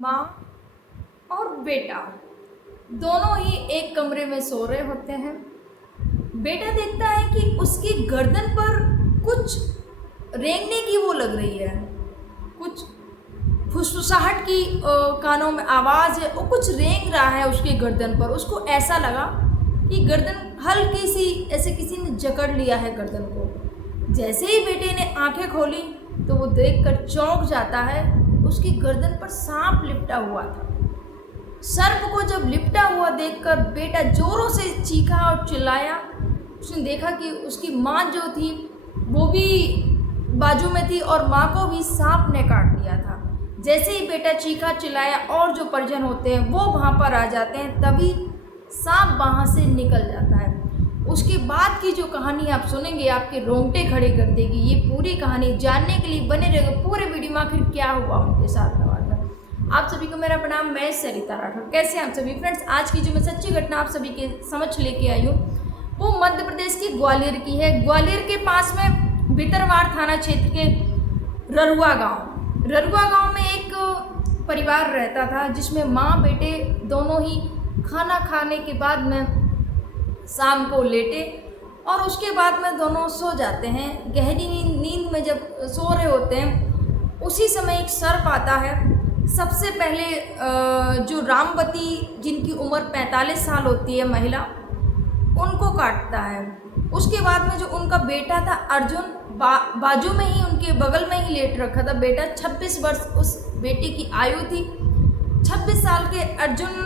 माँ और बेटा दोनों ही एक कमरे में सो रहे होते हैं। बेटा देखता है कि उसकी गर्दन पर कुछ रेंगने की वो लग रही है, कुछ फुसफुसाहट की कानों में आवाज़ है, वो कुछ रेंग रहा है उसकी गर्दन पर। उसको ऐसा लगा कि गर्दन हल्की सी ऐसे किसी ने जकड़ लिया है गर्दन को। जैसे ही बेटे ने आंखें खोली तो वो देखकर चौंक जाता है, उसकी गर्दन पर सांप लिपटा हुआ था। सर्प को जब लिपटा हुआ देखकर बेटा जोरों से चीखा और चिल्लाया। उसने देखा कि उसकी माँ जो थी वो भी बाजू में थी और माँ को भी सांप ने काट लिया था। जैसे ही बेटा चीखा चिल्लाया और जो परिजन होते हैं वो वहाँ पर आ जाते हैं, तभी सांप वहाँ से निकल जाता है। उसके बाद की जो कहानी आप सुनेंगे आपके रोंगटे खड़े कर देगी। ये पूरी कहानी जानने के लिए बने रहेगा पूरे वीडियो में, आखिर क्या हुआ उनके साथ रहा। आप सभी को मेरा प्रणाम, मैं सरिता राठौर। कैसे हैं आप सभी फ्रेंड्स? आज की जो मैं सच्ची घटना आप सभी के समझ लेके आई हूँ वो मध्य प्रदेश की ग्वालियर की है। ग्वालियर के पास में भितरवाड़ थाना क्षेत्र के ररुआ गांव में एक परिवार रहता था, जिसमें माँ बेटे दोनों ही खाना खाने के बाद में शाम को लेटे और उसके बाद में दोनों सो जाते हैं। गहरी नींद में जब सो रहे होते हैं उसी समय एक सर्प आता है। सबसे पहले जो रामवती, जिनकी उम्र 45 साल होती है महिला, उनको काटता है। उसके बाद में जो उनका बेटा था अर्जुन, बाजू में ही उनके बगल में ही लेट रखा था बेटा। 26 वर्ष उस बेटे की आयु थी। 26 साल के अर्जुन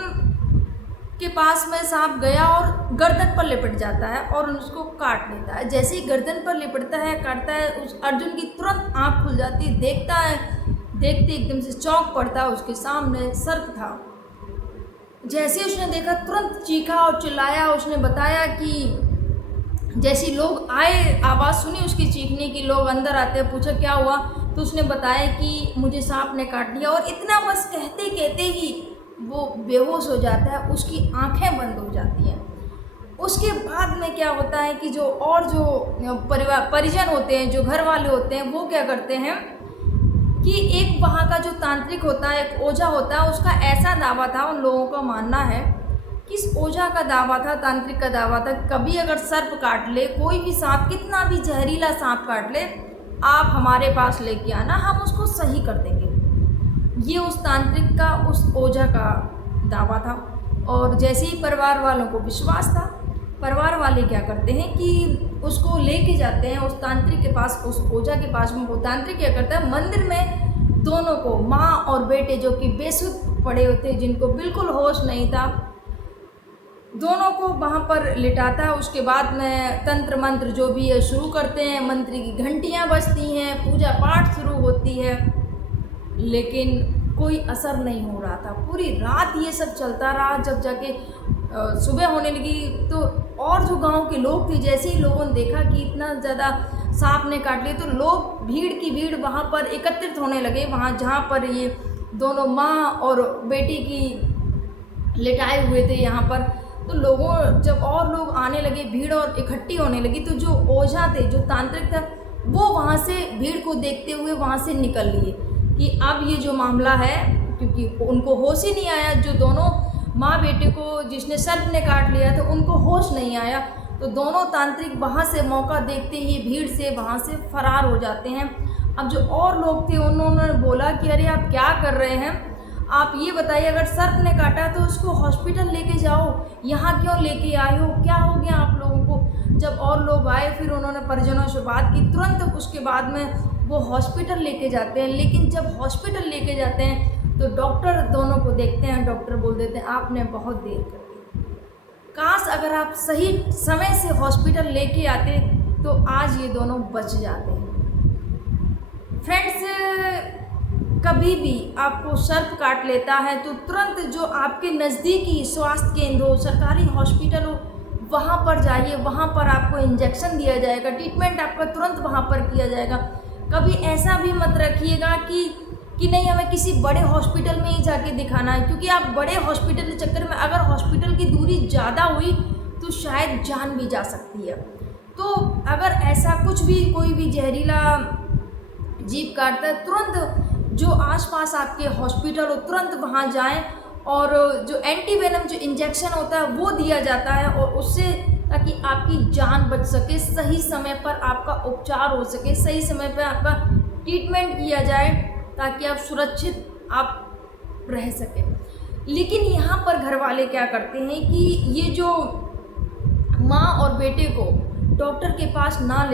के पास में सांप गया और गर्दन पर लिपट जाता है और उसको काट लेता है। जैसे ही गर्दन पर लिपटता है, काटता है, उस अर्जुन की तुरंत आँख खुल जाती है। देखता है, देखते एकदम से चौंक पड़ता है, उसके सामने सर्प था। जैसे उसने देखा तुरंत चीखा और चिल्लाया। उसने बताया कि जैसे लोग आए, आवाज़ सुनी उसकी चीखने की, लोग अंदर आते हैं, पूछा क्या हुआ, तो उसने बताया कि मुझे सांप ने काट लिया। और इतना बस कहते कहते ही वो बेहोश हो जाता है, उसकी आंखें बंद हो जाती हैं। उसके बाद में क्या होता है कि जो परिजन होते हैं, जो घर वाले होते हैं, वो क्या करते हैं कि एक वहाँ का जो तांत्रिक होता है, एक ओझा होता है, उसका ऐसा दावा था, उन लोगों का मानना है कि इस ओझा का दावा था, तांत्रिक का दावा था, कभी अगर सर्प काट ले, कोई भी सांप, कितना भी जहरीला सांप काट ले, आप हमारे पास लेके आना, हम उसको सही कर देंगे। ये उस तांत्रिक का, उस ओझा का दावा था। और जैसे ही परिवार वालों को विश्वास था, परिवार वाले क्या करते हैं कि उसको लेके जाते हैं उस तांत्रिक के पास, उस ओझा के पास में। वो तांत्रिक क्या करता है, मंदिर में दोनों को, माँ और बेटे जो कि बेसुध पड़े होते, जिनको बिल्कुल होश नहीं था, दोनों को वहाँ पर लिटाता है। उसके बाद में तंत्र मंत्र जो भी है शुरू करते हैं, मंत्र की घंटियाँ बजती हैं, पूजा पाठ शुरू होती है, लेकिन कोई असर नहीं हो रहा था। पूरी रात ये सब चलता रहा। जब जाके सुबह होने लगी तो और जो गांव के लोग थे, जैसे ही लोगों ने देखा कि इतना ज़्यादा सांप ने काट लिया, तो लोग भीड़ की भीड़ वहाँ पर एकत्रित होने लगे। वहाँ जहाँ पर ये दोनों माँ और बेटी की लिटाए हुए थे यहाँ पर, तो लोगों जब और लोग आने लगे, भीड़ और इकट्ठी होने लगी, तो जो ओझा थे, जो तांत्रिक था, वो वहाँ से भीड़ को देखते हुए वहाँ से निकल लिए कि अब ये जो मामला है, क्योंकि उनको होश ही नहीं आया, जो दोनों माँ बेटे को जिसने सर्प ने काट लिया था उनको होश नहीं आया, तो दोनों तांत्रिक वहाँ से मौका देखते ही भीड़ से वहाँ से फरार हो जाते हैं। अब जो और लोग थे उन्होंने बोला कि अरे आप क्या कर रहे हैं, आप ये बताइए, अगर सर्प ने काटा तो उसको हॉस्पिटल लेके जाओ, यहाँ क्यों लेके आए हो, क्या हो गया आप लोगों को? जब और लोग आए फिर उन्होंने परिजनों से बात की। तुरंत उसके बाद में वो हॉस्पिटल लेके जाते हैं। लेकिन जब हॉस्पिटल लेके जाते हैं तो डॉक्टर दोनों को देखते हैं, डॉक्टर बोल देते हैं आपने बहुत देर कर दी, काश अगर आप सही समय से हॉस्पिटल लेके आते तो आज ये दोनों बच जाते। फ्रेंड्स, कभी भी आपको सर्प काट लेता है तो तुरंत जो आपके नज़दीकी स्वास्थ्य केंद्र हो, सरकारी हॉस्पिटल हो, वहाँ पर जाइए। वहाँ पर आपको इंजेक्शन दिया जाएगा, ट्रीटमेंट आपका तुरंत वहाँ पर किया जाएगा। कभी ऐसा भी मत रखिएगा कि नहीं हमें किसी बड़े हॉस्पिटल में ही जाके दिखाना है, क्योंकि आप बड़े हॉस्पिटल के चक्कर में अगर हॉस्पिटल की दूरी ज़्यादा हुई तो शायद जान भी जा सकती है। तो अगर ऐसा कुछ भी, कोई भी जहरीला जीव काटता है, तुरंत जो आसपास आपके हॉस्पिटल हो तुरंत वहाँ जाएं और जो एंटीवेनम जो इंजेक्शन होता है वो दिया जाता है, और उससे ताकि आपकी जान बच सके, सही समय पर आपका उपचार हो सके, सही समय पर आपका ट्रीटमेंट किया जाए ताकि आप सुरक्षित आप रह सकें। लेकिन यहाँ पर घर वाले क्या करते हैं कि ये जो माँ और बेटे को डॉक्टर के पास ना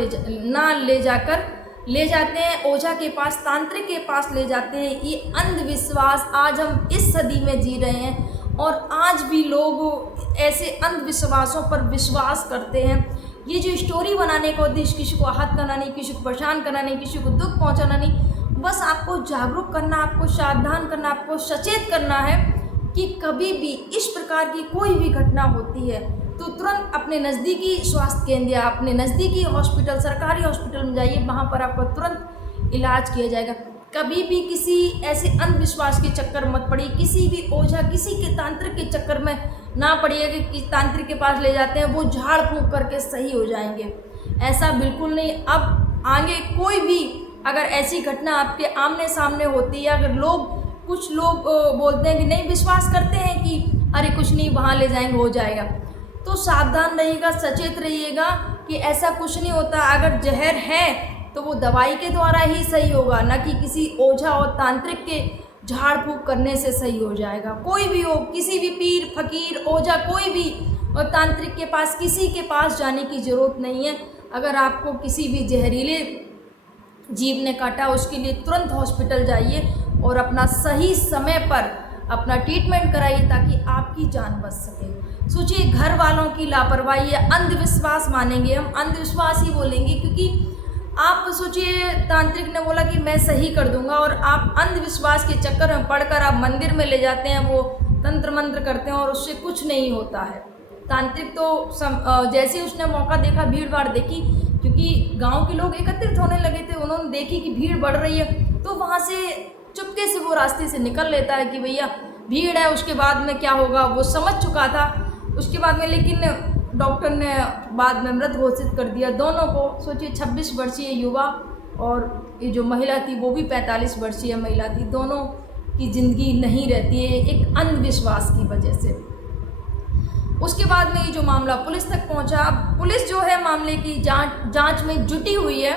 ले जाकर ले जाते हैं, ओझा के पास, तांत्रिक के पास ले जाते हैं। ये अंधविश्वास आज हम इस सदी में जी रहे हैं और आज भी लोग ऐसे अंधविश्वासों पर विश्वास करते हैं। ये जो स्टोरी बनाने का उद्देश्य किसी को आहत करना नहीं, किसी को परेशान करना नहीं, किसी को दुख पहुंचाना नहीं, बस आपको जागरूक करना, आपको सावधान करना, आपको सचेत करना है कि कभी भी इस प्रकार की कोई भी घटना होती है तो तुरंत अपने नज़दीकी स्वास्थ्य केंद्र या अपने नज़दीकी हॉस्पिटल, सरकारी हॉस्पिटल में जाइए, वहाँ पर आपका तुरंत इलाज किया जाएगा। कभी भी किसी ऐसे अंधविश्वास के चक्कर मत पड़िए, किसी भी ओझा, किसी के तांत्रिक के चक्कर में ना पड़िए कि तांत्रिक के पास ले जाते हैं वो झाड़ फूंक करके सही हो जाएंगे। ऐसा बिल्कुल नहीं। अब आगे कोई भी अगर ऐसी घटना आपके आमने सामने होती है, अगर कुछ लोग बोलते हैं कि नहीं, विश्वास करते हैं कि अरे कुछ नहीं, वहाँ ले जाएंगे हो जाएगा, तो सावधान रहिएगा, सचेत रहिएगा कि ऐसा कुछ नहीं होता। अगर जहर है तो वो दवाई के द्वारा ही सही होगा, ना कि किसी ओझा और तांत्रिक के झाड़ फूंक करने से सही हो जाएगा। कोई भी हो, किसी भी पीर, फकीर, ओझा, कोई भी और तांत्रिक के पास, किसी के पास जाने की ज़रूरत नहीं है। अगर आपको किसी भी जहरीले जीव ने काटा, उसके लिए तुरंत हॉस्पिटल जाइए और अपना सही समय पर अपना ट्रीटमेंट कराइए ताकि आपकी जान बच सके। सोचिए, घर वालों की लापरवाही या अंधविश्वास मानेंगे, हम अंधविश्वास ही बोलेंगे, क्योंकि आप सोचिए तांत्रिक ने बोला कि मैं सही कर दूंगा और आप अंधविश्वास के चक्कर में पड़कर आप मंदिर में ले जाते हैं, वो तंत्र मंत्र करते हैं और उससे कुछ नहीं होता है। तांत्रिक तो जैसे ही उसने मौका देखा, भीड़ भाड़ देखी, क्योंकि गांव के लोग एकत्रित होने लगे थे, उन्होंने देखी कि भीड़ बढ़ रही है तो वहाँ से चुपके से वो रास्ते से निकल लेता है कि भैया भीड़ है, उसके बाद में क्या होगा वो समझ चुका था। उसके बाद में लेकिन डॉक्टर ने बाद में मृत घोषित कर दिया दोनों को। सोचिए, 26 वर्षीय युवा और ये जो महिला थी वो भी 45 वर्षीय महिला थी, दोनों की ज़िंदगी नहीं रहती है एक अंधविश्वास की वजह से। उसके बाद में ये जो मामला पुलिस तक पहुंचा। अब पुलिस जो है मामले की जांच में जुटी हुई है,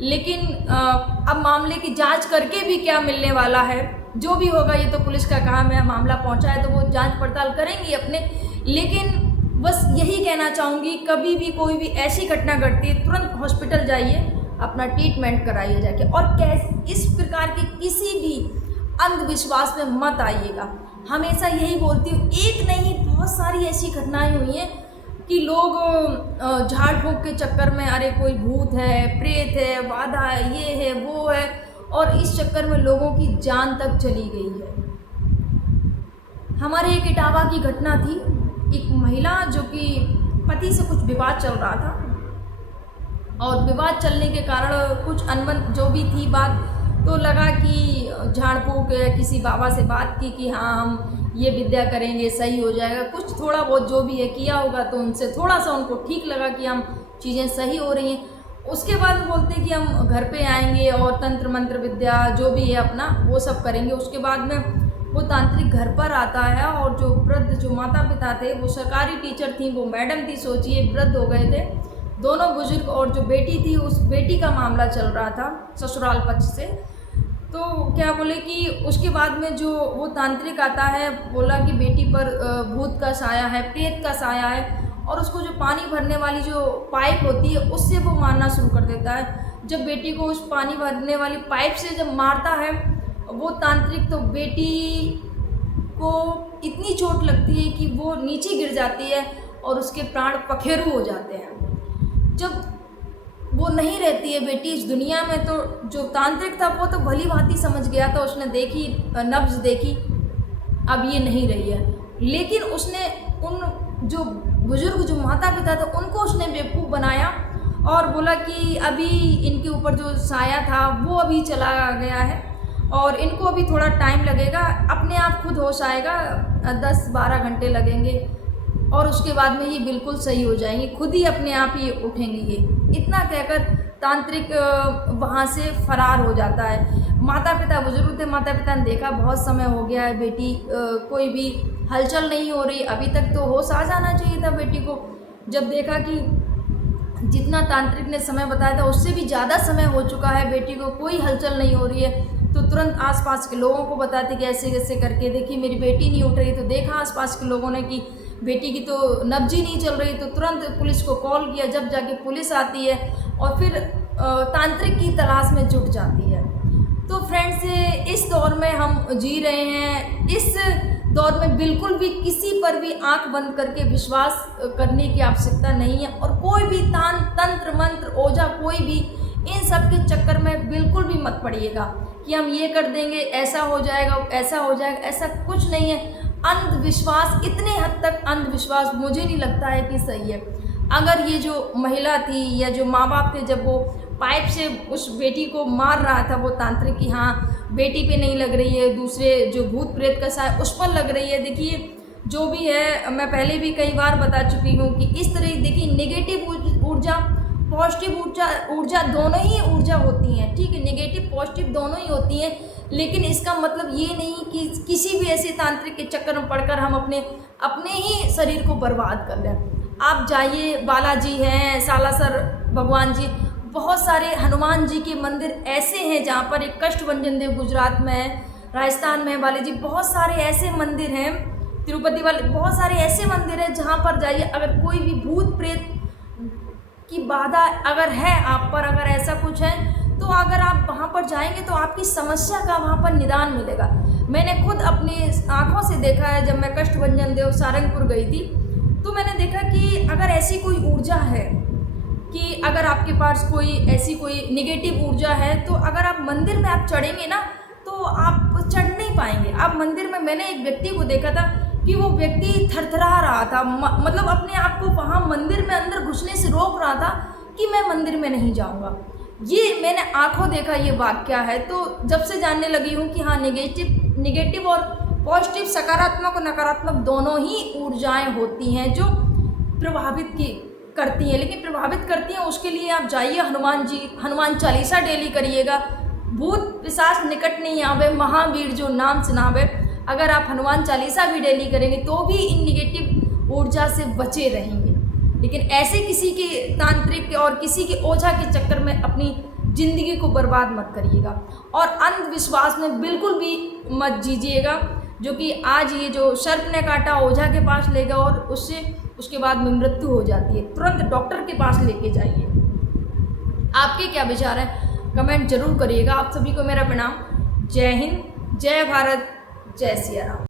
लेकिन अब मामले की जांच करके भी क्या मिलने वाला है, जो भी होगा ये तो पुलिस का काम है। मामला पहुंचा है तो वो जांच पड़ताल करेंगी अपने। लेकिन बस यही कहना चाहूँगी, कभी भी कोई भी ऐसी घटना घटती है तुरंत हॉस्पिटल जाइए, अपना ट्रीटमेंट कराइए जाके, और इस प्रकार के किसी भी अंधविश्वास में मत आइएगा। हमेशा यही बोलती हूँ, एक नहीं बहुत सारी ऐसी घटनाएं हुई हैं कि लोग झाड़ फूंक के चक्कर में अरे कोई भूत है, प्रेत है, वादा है, ये है, वो है, और इस चक्कर में लोगों की जान तक चली गई है। हमारे एक इटावा की घटना थी, एक महिला जो कि पति से कुछ विवाद चल रहा था और विवाद चलने के कारण कुछ अनबन जो भी थी बात, तो लगा कि झाड़ फूंक किसी बाबा से बात की कि हाँ हम ये विद्या करेंगे सही हो जाएगा, कुछ थोड़ा बहुत जो भी है किया होगा, तो उनसे थोड़ा सा उनको ठीक लगा कि हम चीज़ें सही हो रही हैं। उसके बाद बोलते कि हम घर पे आएंगे और तंत्र मंत्र विद्या जो भी है अपना वो सब करेंगे। उसके बाद में वो तांत्रिक घर पर आता है और जो वृद्ध जो माता पिता थे, वो सरकारी टीचर थी, वो मैडम थी, सोचिए वृद्ध हो गए थे दोनों बुजुर्ग, और जो बेटी थी उस बेटी का मामला चल रहा था ससुराल पक्ष से। तो क्या बोले कि उसके बाद में जो वो तांत्रिक आता है, बोला कि बेटी पर भूत का साया है, प्रेत का साया है, और उसको जो पानी भरने वाली जो पाइप होती है उससे वो मारना शुरू कर देता है। जब बेटी को उस पानी भरने वाली पाइप से जब मारता है वो तांत्रिक, तो बेटी को इतनी चोट लगती है कि वो नीचे गिर जाती है और उसके प्राण पखेरु हो जाते हैं। जब वो नहीं रहती है बेटी इस दुनिया में, तो जो तांत्रिक था वो तो भली भांति समझ गया था, उसने देखी, नब्ज देखी, अब ये नहीं रही है। लेकिन उसने उन जो बुजुर्ग जो माता पिता थे उनको उसने बेवकूफ़ बनाया और बोला कि अभी इनके ऊपर जो साया था वो अभी चला गया है और इनको अभी थोड़ा टाइम लगेगा, अपने आप खुद होश आएगा, 10-12 घंटे लगेंगे और उसके बाद में ये बिल्कुल सही हो जाएंगे, खुद ही अपने आप ही उठेंगे ये। इतना कहकर तांत्रिक वहाँ से फरार हो जाता है। माता पिता बुजुर्ग थे, माता पिता ने देखा बहुत समय हो गया है, बेटी कोई भी हलचल नहीं हो रही, अभी तक तो होश आ जाना चाहिए था बेटी को। जब देखा कि जितना तांत्रिक ने समय बताया था उससे भी ज़्यादा समय हो चुका है, बेटी को कोई हलचल नहीं हो रही है, तो तुरंत आसपास के लोगों को बताते कि ऐसे कैसे करके देखिए मेरी बेटी नहीं उठ रही। तो देखा आसपास के लोगों ने कि बेटी की तो नब्ज ही नहीं चल रही, तो तुरंत पुलिस को कॉल किया। जब जाके पुलिस आती है और फिर तांत्रिक की तलाश में जुट जाती है। तो फ्रेंड्स, इस दौर में हम जी रहे हैं, इस दौर में बिल्कुल भी किसी पर भी आंख बंद करके विश्वास करने की आवश्यकता नहीं है, और कोई भी तंत्र मंत्र ओझा कोई भी इन सब के चक्कर में बिल्कुल भी मत पड़िएगा कि हम ये कर देंगे ऐसा हो जाएगा ऐसा हो जाएगा, ऐसा कुछ नहीं है। अंधविश्वास, इतने हद तक अंधविश्वास मुझे नहीं लगता है कि सही है। अगर ये जो महिला थी या जो माँ बाप थे, जब वो पाइप से उस बेटी को मार रहा था वो तांत्रिक की, हाँ बेटी पे नहीं लग रही है, दूसरे जो भूत प्रेत का साया उस पर लग रही है। देखिए जो भी है, मैं पहले भी कई बार बता चुकी हूँ कि इस तरह देखिए नेगेटिव ऊर्जा पॉजिटिव ऊर्जा दोनों ही ऊर्जा होती हैं, ठीक है, नेगेटिव पॉजिटिव दोनों ही होती हैं। लेकिन इसका मतलब ये नहीं कि किसी भी ऐसे तांत्रिक के चक्कर में पड़कर हम अपने ही शरीर को बर्बाद कर लें। आप जाइए, बालाजी हैं, सालासर भगवान जी, बहुत सारे हनुमान जी के मंदिर ऐसे हैं जहाँ पर, एक कष्टभंजन देव गुजरात में है, राजस्थान में बालाजी जी, बहुत सारे ऐसे मंदिर हैं, तिरुपति वाले, बहुत सारे ऐसे मंदिर हैं जहाँ पर जाइए, अगर कोई भी भूत प्रेत की बाधा अगर है आप पर, अगर ऐसा कुछ है, तो अगर आप वहाँ पर जाएंगे तो आपकी समस्या का वहाँ पर निदान मिलेगा। मैंने खुद अपनी आँखों से देखा है, जब मैं कष्टभंजन देव सारंगपुर गई थी, तो मैंने देखा कि अगर ऐसी कोई ऊर्जा है कि अगर आपके पास कोई ऐसी कोई निगेटिव ऊर्जा है, तो अगर आप मंदिर में आप चढ़ेंगे ना, तो आप चढ़ नहीं पाएंगे। आप मंदिर में, मैंने एक व्यक्ति को देखा था कि वो व्यक्ति थरथरा रहा था, मतलब अपने आप को वहाँ मंदिर में अंदर घुसने से रोक रहा था कि मैं मंदिर में नहीं जाऊँगा। ये मैंने आंखों देखा ये वाक्य है। तो जब से जानने लगी हूँ कि हाँ, निगेटिव और पॉजिटिव, सकारात्मक और नकारात्मक दोनों ही ऊर्जाएं होती हैं जो प्रभावित करती हैं। लेकिन प्रभावित करती हैं उसके लिए आप जाइए हनुमान चालीसा डेली करिएगा, भूत पिशाच निकट नहीं आवे, महावीर जो नाम सुनावे। अगर आप हनुमान चालीसा भी डेली करेंगे तो भी इन निगेटिव ऊर्जा से बचे रहेंगे। लेकिन ऐसे किसी के तांत्रिक और किसी के ओझा के चक्कर में अपनी ज़िंदगी को बर्बाद मत करिएगा, और अंधविश्वास में बिल्कुल भी मत जीजिएगा। जो कि आज ये जो सर्प ने काटा, ओझा के पास ले गया और उसके बाद में मृत्यु हो जाती है, तुरंत डॉक्टर के पास लेके जाइए। आपके क्या विचार हैं, कमेंट जरूर करिएगा। आप सभी को मेरा प्रणाम। जय हिंद, जय भारत, जय सिया राम।